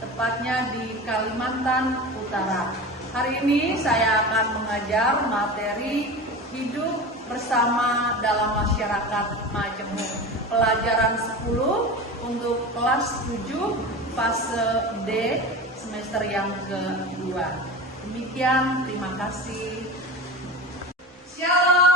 tepatnya di Kalimantan Utara. Hari ini saya akan mengajar materi hidup bersama dalam masyarakat Majemuk, pelajaran 10 untuk kelas 7 fase D semester yang kedua. Demikian, terima kasih. Shalom.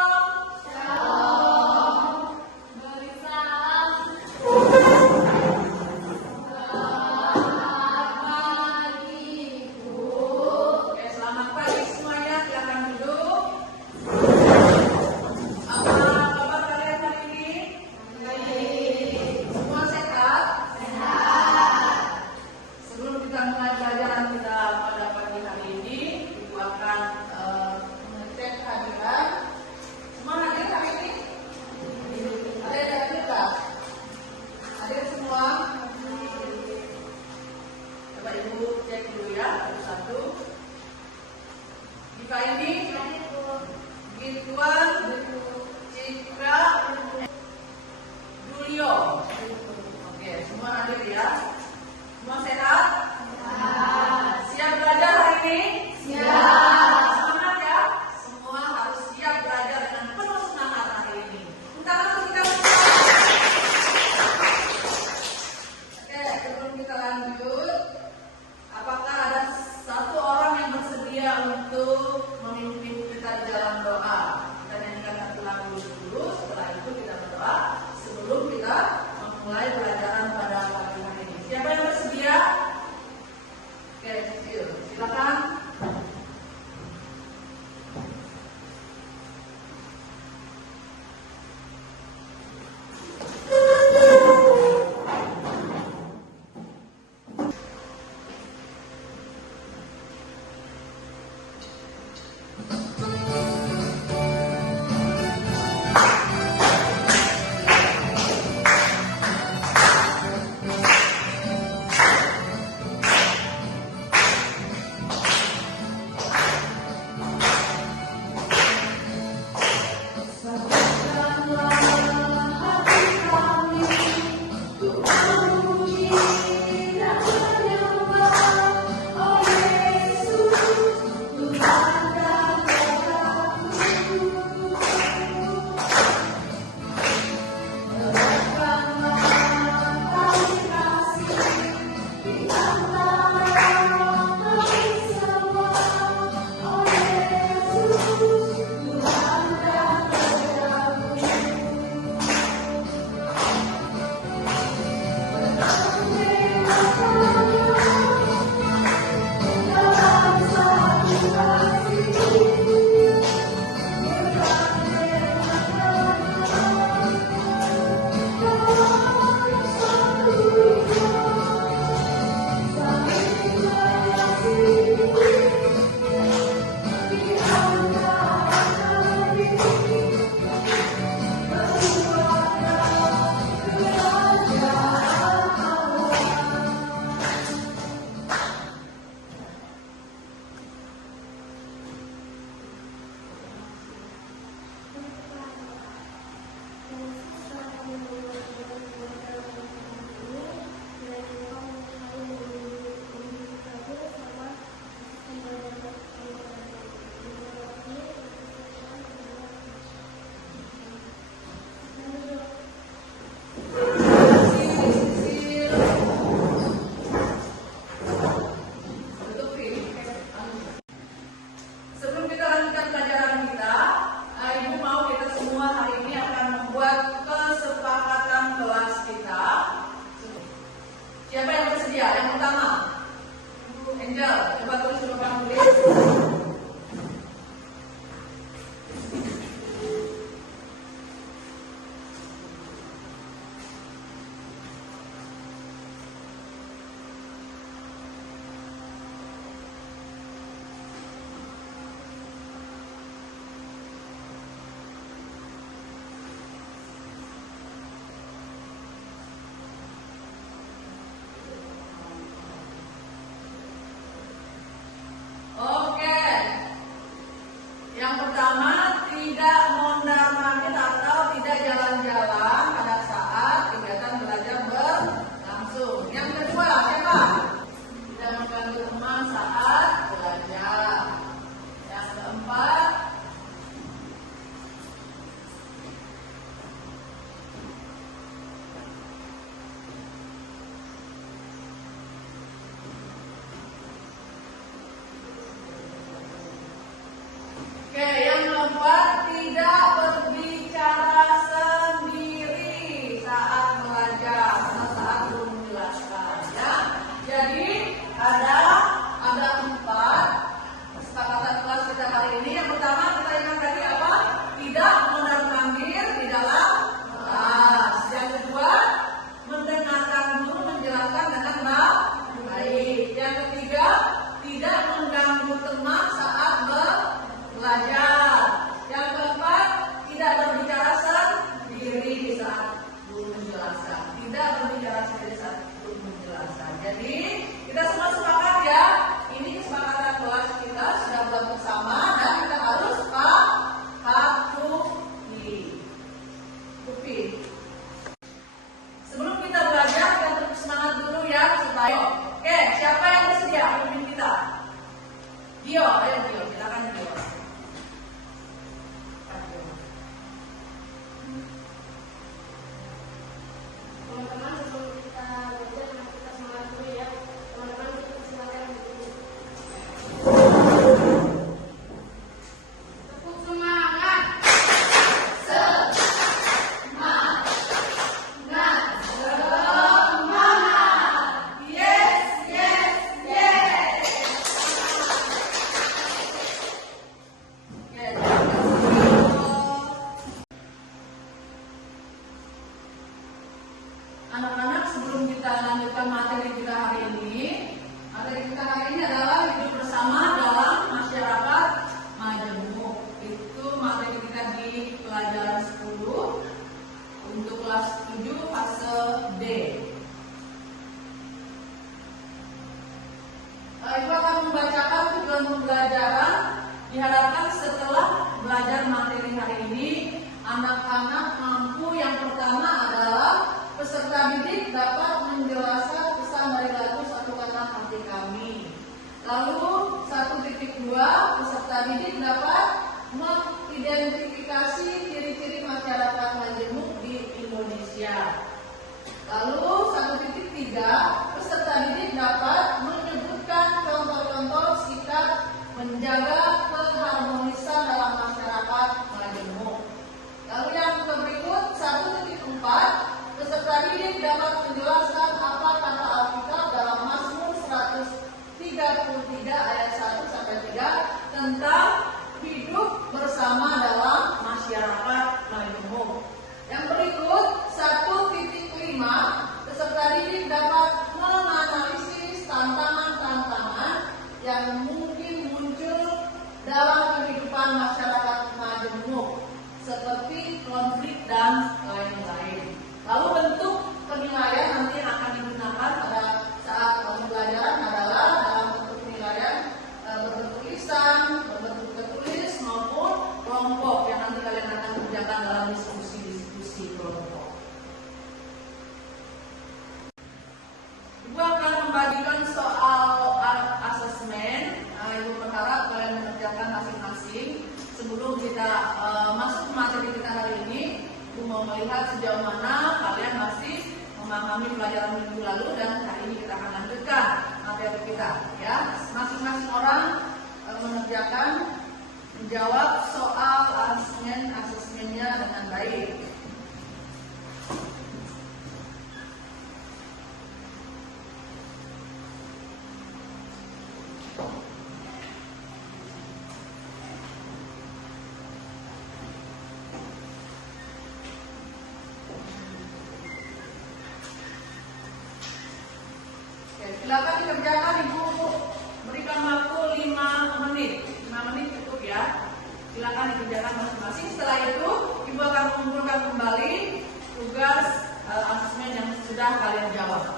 Jika ini Gituan, Cika, Julio. Oke, semua hadir ya. Semua sehat? Siap belajar hari ini? Siap. Semangat ya. Semua harus siap belajar dengan penuh semangat hari ini. Kita Oke, sebelum kita lanjut, apakah ada satu orang yang bersedia untuk memimpin kita di dalam doa? Kita nyanyikan satu lagu dulu, setelah itu kita berdoa sebelum kita memulai pelajaran pada pagi hari ini. Siapa yang bersedia? Oke, Cecil, silakan. Siapa yang bersedia? Yang pertama, Angel, coba tulis dulu kamu tulis. Oke, Dio, ayo Dio, silakan Dio. Teman-teman, sebelum kita belajar, kita semangat dulu ya. Teman-teman, kita silakan berdiri. Tepuk semangat. Yes, yes, yes. Yes. Anak-anak, sebelum kita lanjutkan materi kita hari ini adalah hidup bersama dalam masyarakat majemuk. Itu materi kita di pelajaran 10 untuk kelas 7 fase D. Ibu akan membacakan tujuan pembelajaran. Diharapkan setelah belajar materi hari ini, anak-anak mampu yang pertama adalah peserta didik dapat menjelaskan pesan dari lagu Satu Kata Hati Kami. Lalu 1.2, peserta didik dapat mengidentifikasi ciri-ciri masyarakat majemuk di Indonesia. Lalu 1.3, peserta didik dapat menyebutkan contoh-contoh sikap menjaga keharmonisan dalam masyarakat majemuk. Lalu yang berikut 1.4, peserta didik dapat menjelaskan apa kata Alkitab dalam Mazmur 133 ayat 1 sampai 3 tentang hidup bersama dalam masyarakat majemuk. Yang berikut 1.5, peserta didik dapat menganalisis tantangan-tantangan yang mungkin muncul dalam kehidupan masyarakat majemuk seperti konflik dan lain-lain. Lalu bentuk penilaian nanti yang akan digunakan pada saat pembelajaran adalah dalam bentuk penilaian berbentuk lisan, berbentuk tertulis maupun kelompok yang nanti kalian akan kerjakan dalam diskusi kelompok. Ibu akan membagikan soal asesmen. Ibu berharap kalian mengerjakan masing-masing. Sebelum kita masuk ke materi kita hari ini, Ibu mau melihat sejauh mana kalian masih memahami pelajaran minggu lalu dan hari ini kita akan lanjutkan materi kita. Ya, masing-masing orang menjawab soal asesmennya dengan baik. Silakan dikerjakan, Ibu berikan waktu 5 menit. 5 menit cukup ya. Silakan dikerjakan masing-masing. Setelah itu Ibu akan mengumpulkan kembali tugas asesmen yang sudah kalian jawab.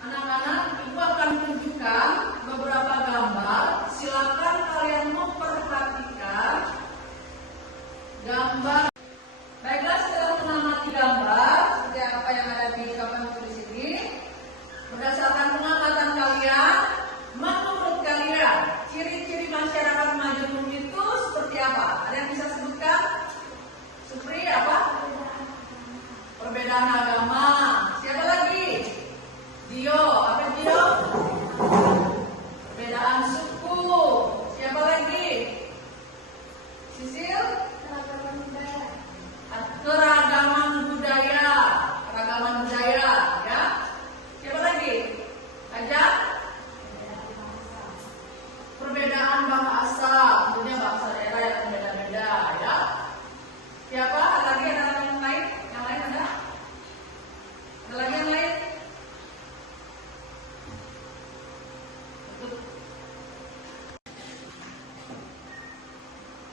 Anak-anak, Ibu akan menunjukkan beberapa gambar. Silakan kalian memperhatikan gambar. Baiklah, setelah mengamati gambar seperti apa yang ada di papan tulis ini, berdasarkan pengamatan kalian, menurut kalian ciri-ciri masyarakat majemuk itu seperti apa? Ada yang bisa sebutkan? Seperti apa? Perbedaan agama. Siapa lagi? Dio. Apa Dio? Perbedaan suku. Siapa lagi? Sisil? Keragaman budaya, ya. Siapa lagi? Aja? Perbedaan bahasa, tentunya bahasa daerah yang berbeda-beda, ya. Siapa? Ada lagi yang lain? Yang lain ada? Ada lagi yang lain?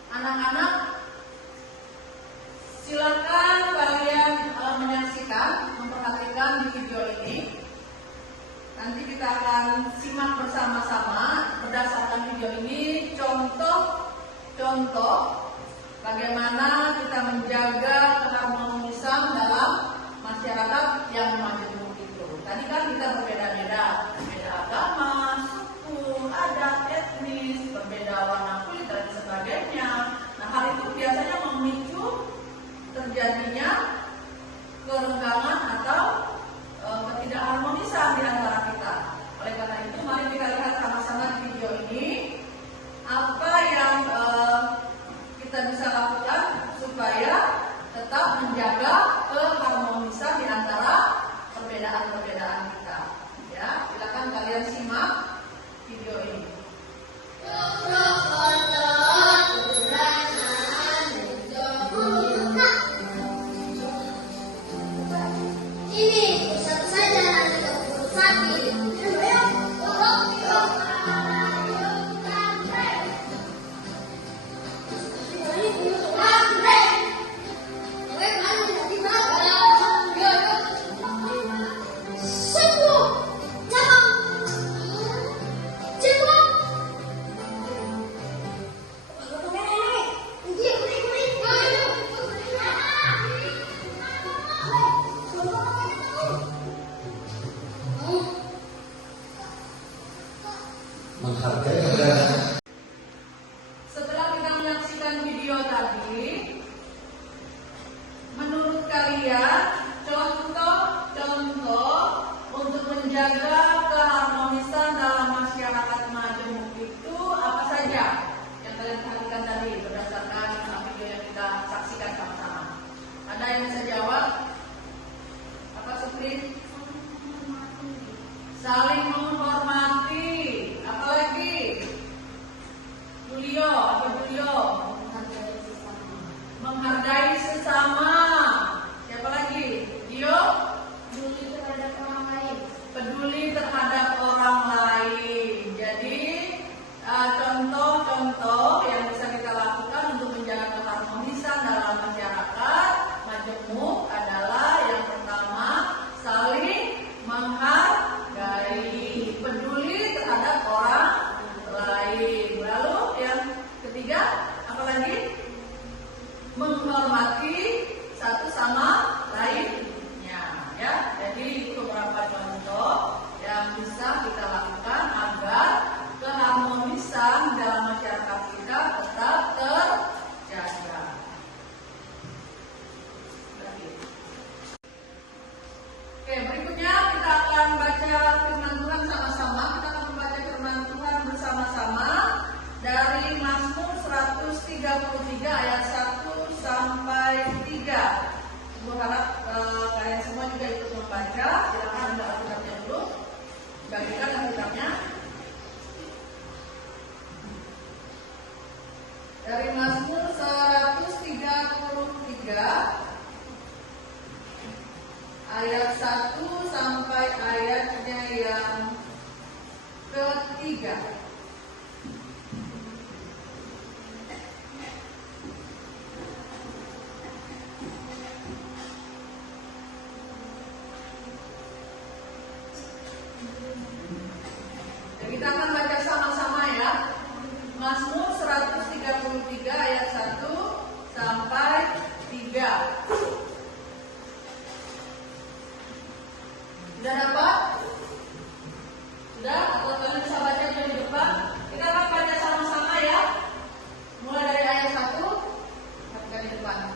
Anak-anak, silakan kalian memperhatikan di video ini. Nanti kita akan simak bersama-sama berdasarkan video ini contoh bagaimana kita menjaga keharmonisan dalam masyarakat yang majemuk itu. Tadi kan kita berbeda-beda, beda agama, suku, harmonisan di antara kita. Oleh karena itu, mari kita lihat sama-sama di video ini apa yang kita bisa lakukan supaya tetap menjaga keharmonisan di antara perbedaan-perbedaan kita. Ya, silakan kalian simak video ini. Menghargai perbedaan. Setelah kita menyaksikan video tadi, menurut kalian contoh-contoh untuk menjaga keharmonisan dalam masyarakat Majemuk itu apa saja yang kalian perhatikan tadi berdasarkan video yang kita saksikan sama-sama? Ada yang bisa jawab? Apa Supri? Saling menghormati. Apalagi? Julio, apa Julio? Menghargai sesama. Siapa lagi? Gio? Peduli terhadap orang lain. Peduli terhadap orang lain. Jadi contoh-contoh yang bisa kita lakukan untuk menjaga keharmonisan dalam masyarakat Majemuk adalah yang pertama, saling menghargai, peduli terhadap orang lain. Lalu yang ketiga, apa lagi? Menghormati satu sama lainnya. Ya, jadi beberapa contoh yang bisa kita lakukan agar keharmonisan dalam masyarakat kita tetap terjaga. Oke, berikutnya kita akan baca firman Tuhan sama-sama. Kita akan membaca firman Tuhan bersama-sama dari Mazmur 133 ayat 1 sampai 3. Ibu harap kalian semua juga ikut membaca. Silakan ambil Alkitabnya dulu. Bagikan Alkitabnya. Dari Mazmur 133 ayat 1 sampai ayatnya yang ketiga. Kita akan baca sama-sama ya. Mazmur 133 ayat 1 sampai 3. Sudah dapat? Sudah? Atau kalian bisa baca di depan? Kita akan baca sama-sama ya. Mulai dari ayat 1 perhatikan di depan.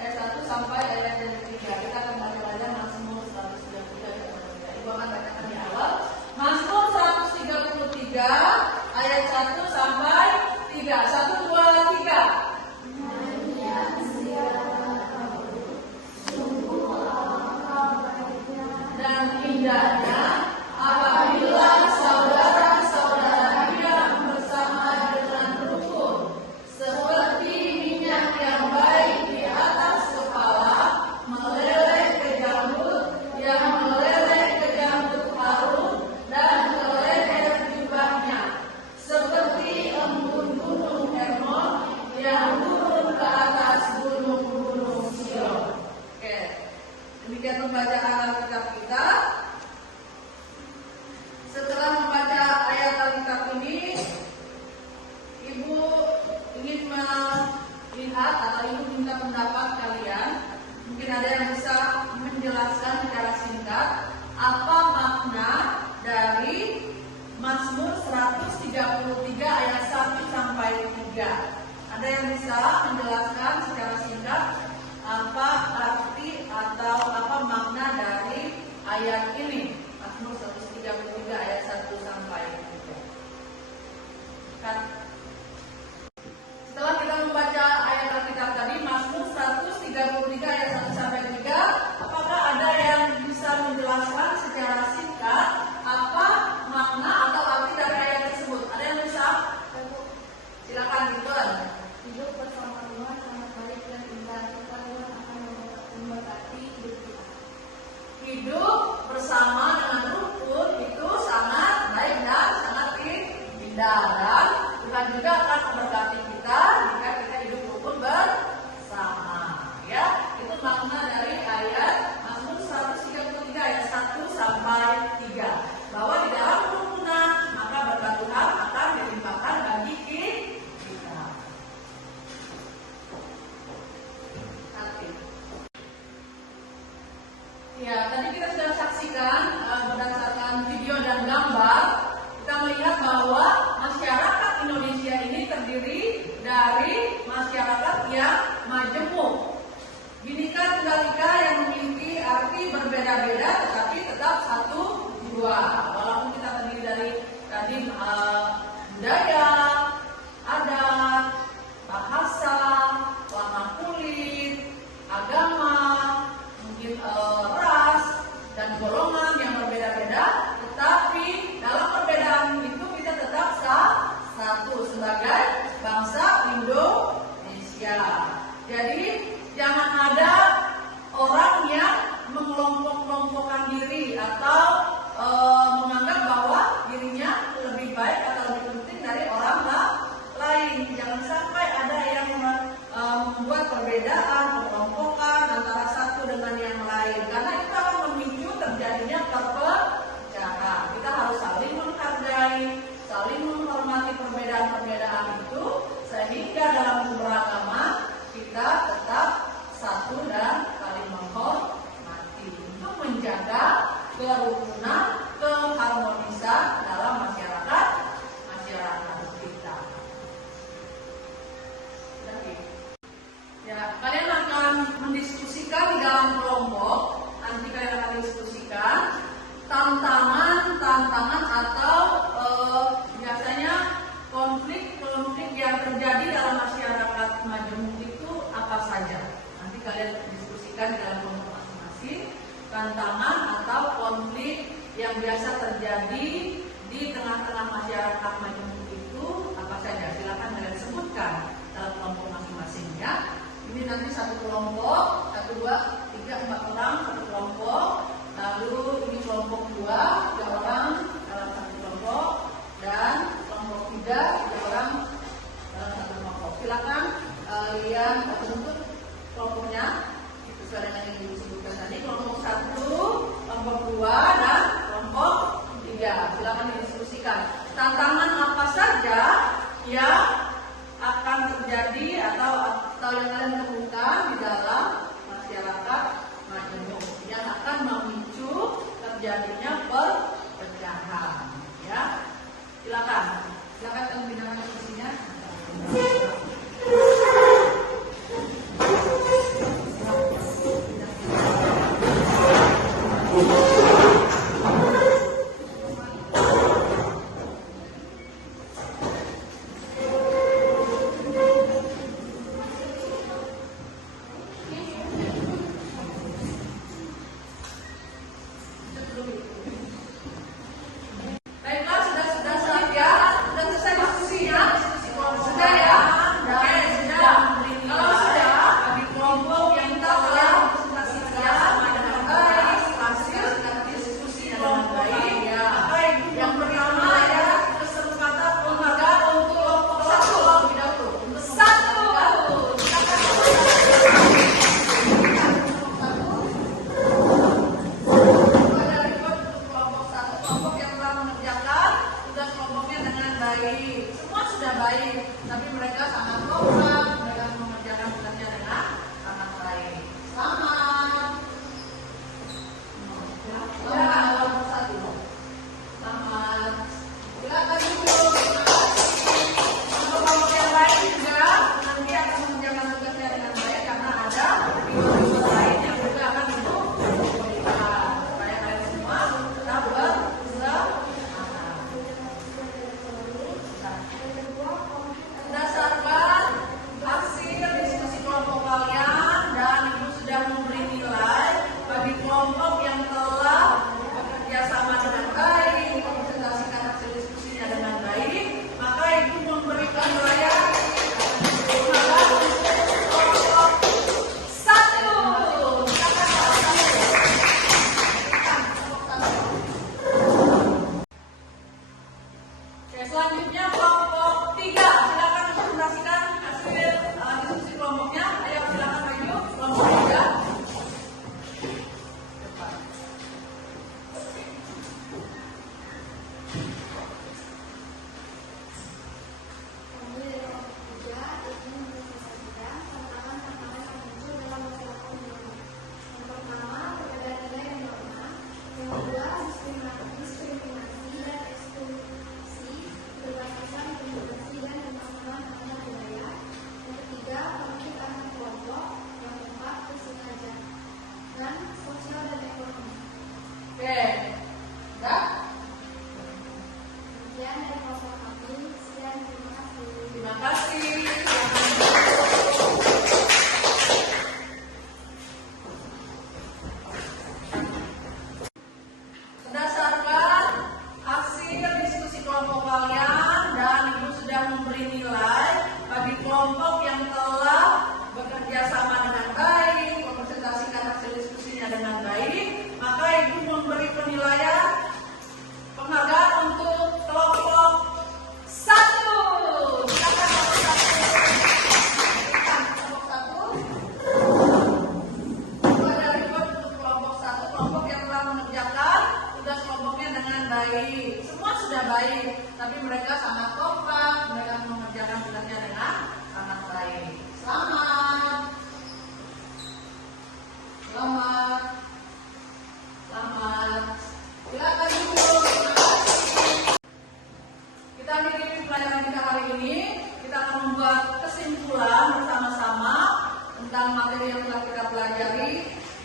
Ayat 1 sampai ayat yang ketiga. Kita akan baca Mazmur 133 ayat 1. Ibu akan bacakan di awal. Mazmur 133 ayat 1 sampai 3. 1, 2, 3. Dan indahnya apabila saudara-saudara diam bersama dengan rukun, seperti minyak yang baik di atas kepala meleleh ke janggut, yang meleleh ke janggut Harun dan ke leher jubahnya, seperti embun gunung Hermon yang turun ke atas gunung-gunung Sion. Oke, demikian pembacaan Alkitab kita. Setelah membaca ayat Alkitab ini, Ibu ingin melihat atau Ibu minta pendapat kalian. Mungkin ada yang bisa menjelaskan secara singkat apa makna dari Mazmur 133 ayat 1 sampai 3. Ada yang bisa menjelaskan secara singkat apa arti atau apa makna dari ayat ini? Mazmur 133 ayat 1 sampai 3. Kan? Setelah kita membaca ayat Alkitab tadi, Mazmur 133 ayat 1 sampai 3, apakah ada yang bisa menjelaskan secara singkat apa makna atau arti dari ayat tersebut? Ada yang bisa? Silakan Tuan. Hidup bersama Tuhan sangat baik dan indah. Tuhan akan memberkati hidup kita. Hidup bersama dengan rukun itu sangat baik dan sangat indah, dan Tuhan juga akan memberkati kita jika kita hidup rukun bersama. Ya, itu makna dari ayat Mazmur 133 ayat 1 sampai 3. Bahwa di dalam kerukunan maka berkat Tuhan akan dilimpahkan bagi kita. Ya, tadi kita sudah saksikan berdasarkan video dan gambar, kita melihat bahwa masyarakat Indonesia ini terdiri dari masyarakat yang majemuk, Bhinneka Tunggal Ika, yang memiliki arti berbeda-beda tetapi tetap satu jiwa. Walaupun kita terdiri dari tadi budaya, adat, bahasa, warna kulit, agama, mungkin ras dan golongan yang berbeda-beda, tetapi dalam perbedaan itu kita tetap satu sebagai bangsa Indonesia. Jadi jangan ada orang yang mengelompok-kelompokkan diri atau menganggap bahwa dirinya lebih baik atau lebih penting dari orang lain. Jangan sampai ada yang membuat perbedaan, pengelompokan antara satu dengan yang lain, karena itu akan memicu terjadinya perpecahan. Kita harus saling menghargai, saling menghormati perbedaan-perbedaan itu, sehingga dalam beragama kita tetap satu dan saling menghormati untuk menjaga kerukunan, keharmonisan dalam masyarakat kita. Ya, kalian akan mendiskusikan di dalam kelompok. Nanti kalian akan diskusikan tantangan atau biasanya konflik yang terjadi dalam masyarakat majemuk itu apa saja. Nanti kalian diskusikan di dalam kelompok masing-masing. Tantangan atau konflik yang biasa terjadi di tengah-tengah masyarakat majemuk itu apa saja. Silakan kalian sebutkan dalam kelompok masing-masing ya. Ini nanti satu kelompok, 1, 2, 3, 4 orang satu kelompok. Lalu ini kelompok 2, 3 orang dalam satu kelompok, dan kelompok 3 orang dalam satu kelompok. Silakan kalian bentuk kelompoknya sesuai dengan yang disebutkan tadi. Kelompok 1, kelompok 2, dan kelompok 3. Silakan didiskusikan tantangan apa saja yang akan terjadi atau yang kalian temukan di dalam masyarakat majemuk yang akan memicu terjadinya perpecahan. Ya, silakan pembinaan diskusinya. Sudah baik, semua sudah baik, tapi mereka sangat kompak, mereka mengerjakan tugasnya dengan sangat baik. Selamat. Selamat. Selamat. Silakan duduk. Terima kasih. Kita akhiri pelajaran kita hari ini. Kita akan membuat kesimpulan bersama-sama tentang materi yang telah kita pelajari,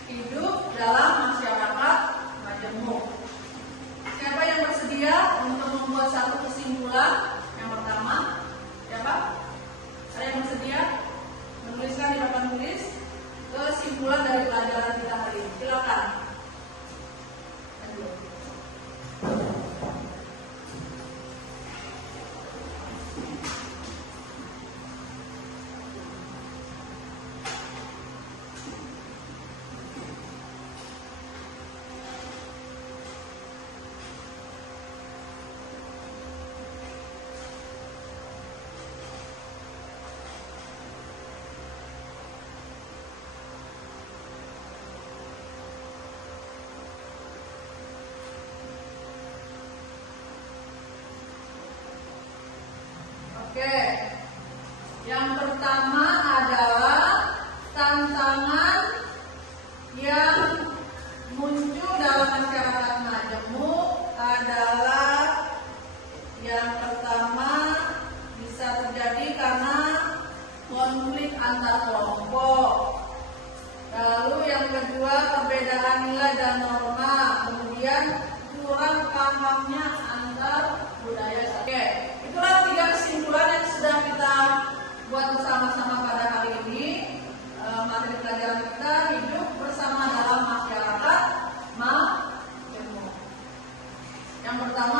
hidup dalam masyarakat majemuk. Siapa yang bersedia untuk membuat satu kesimpulan? Yang pertama, siapa? Saya yang bersedia menuliskan di papan tulis kesimpulan dari pelajaran kita hari ini. Silakan. Oke, yang pertama adalah tantangan yang muncul dalam masyarakat majemuk adalah yang pertama bisa terjadi karena konflik antar kelompok. Lalu yang kedua perbedaan nilai dan norma, kemudian kurang pahamnya antar budaya. Oke, itulah 3 kesimpulan yang sudah kita buat bersama-sama pada hari ini. Materi pelajaran kita hidup bersama dalam masyarakat majemuk. Yang pertama